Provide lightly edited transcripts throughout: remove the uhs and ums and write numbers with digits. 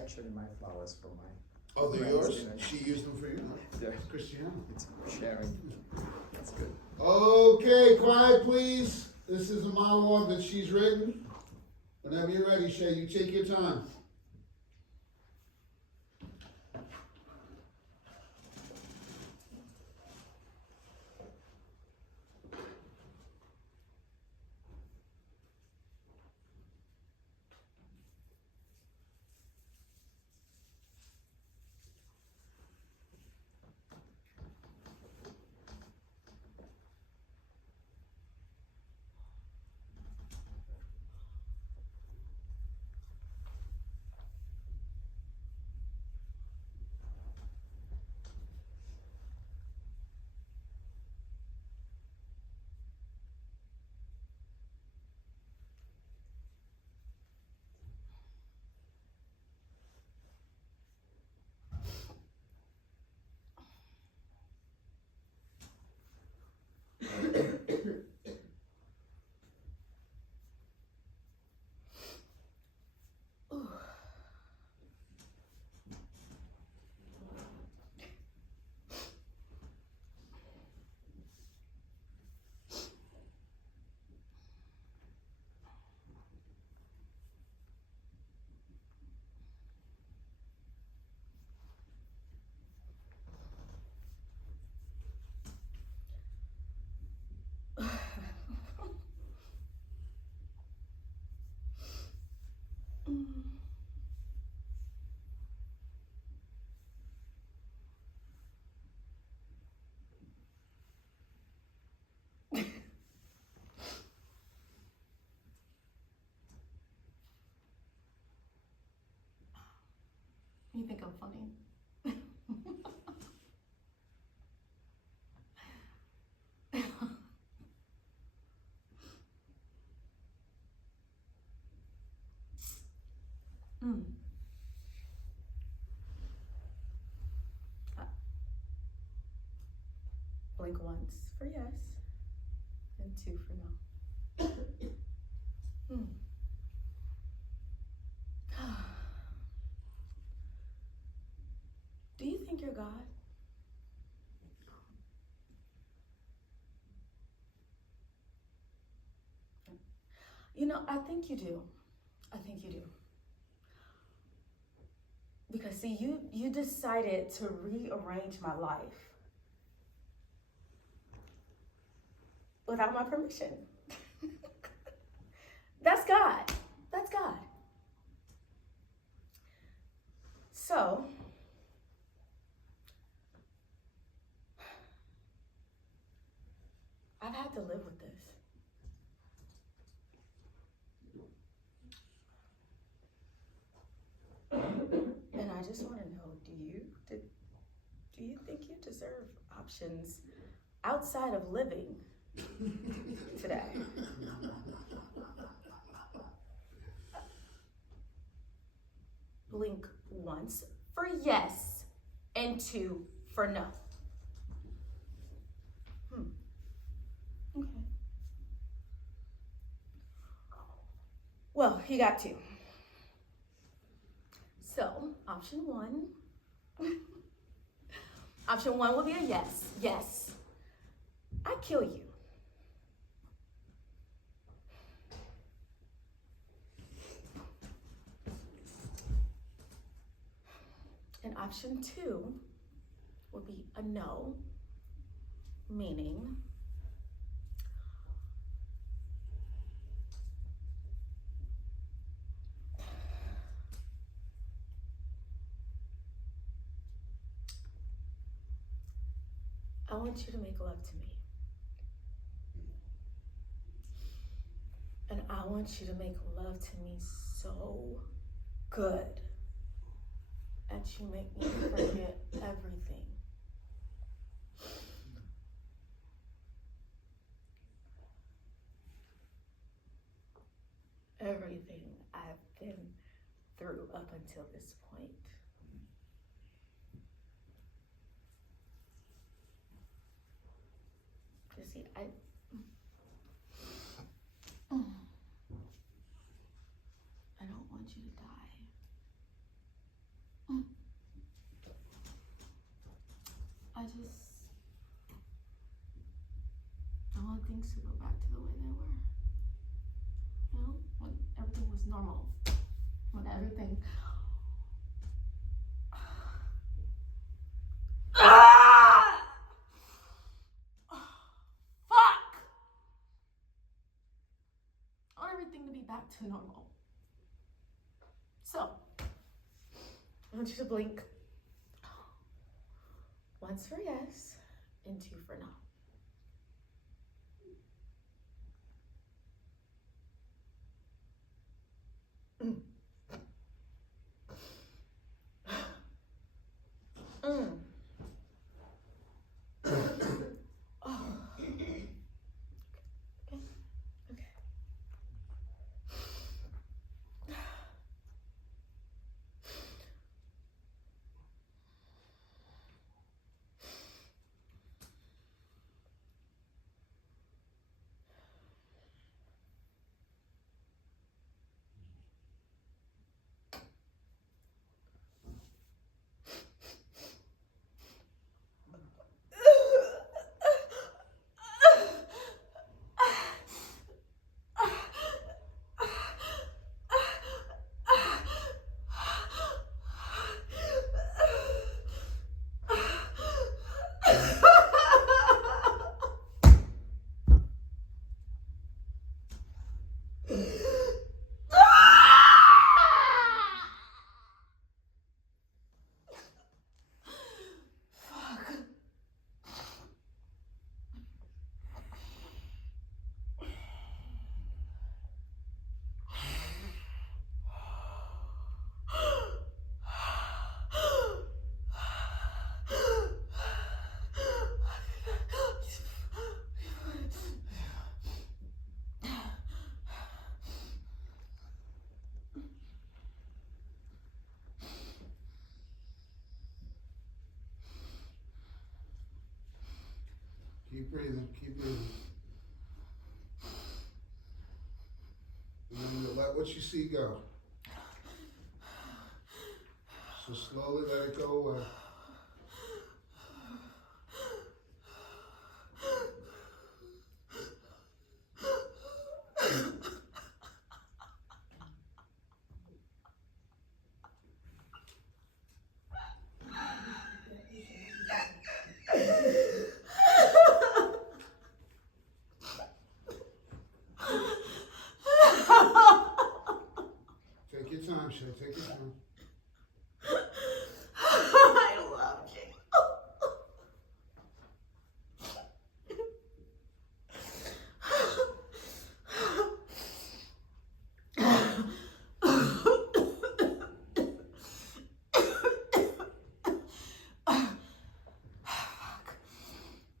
actually my flowers for my. Oh, they're yours? She used them for you? Yeah. Christiana. It's sharing. That's good. Okay, quiet please. This is a monologue that she's written. Whenever you're ready, Shai, you take your time. You think I'm funny? Blink once for yes, and 2 for no. Do you think you're God? You know, I think you do. I think you do. Because see, you decided to rearrange my life without my permission. That's God. That's God. So, I've had to live with this. And I just want to know, do you think you deserve options outside of living today? Blink once for yes and 2 for no. Okay. Well, you got 2. So, option 1. Option 1 will be a yes. Yes, I kill you. And option 2 will be a no, meaning I want you to make love to me. And I want you to make love to me so good that you make me forget everything. Everything I've been through up until this point. You see, I don't want you to die. I want things to go back to the way they were. You know, when everything was normal. When everything. Fuck! I want everything to be back to normal. So, I want you to blink. Once for yes, and two for no. Mm. Mm. Oh. Okay. Okay. Keep breathing, keep breathing. Remember to let what you see go. So slowly let it go away. Take your time, Shai, take your time. I love you.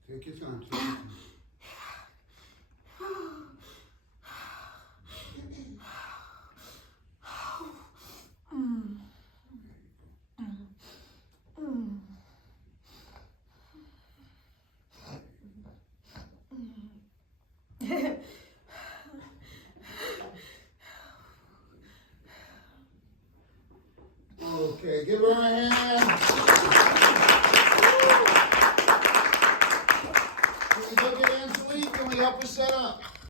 Take your time, take your time. Okay, give her a hand.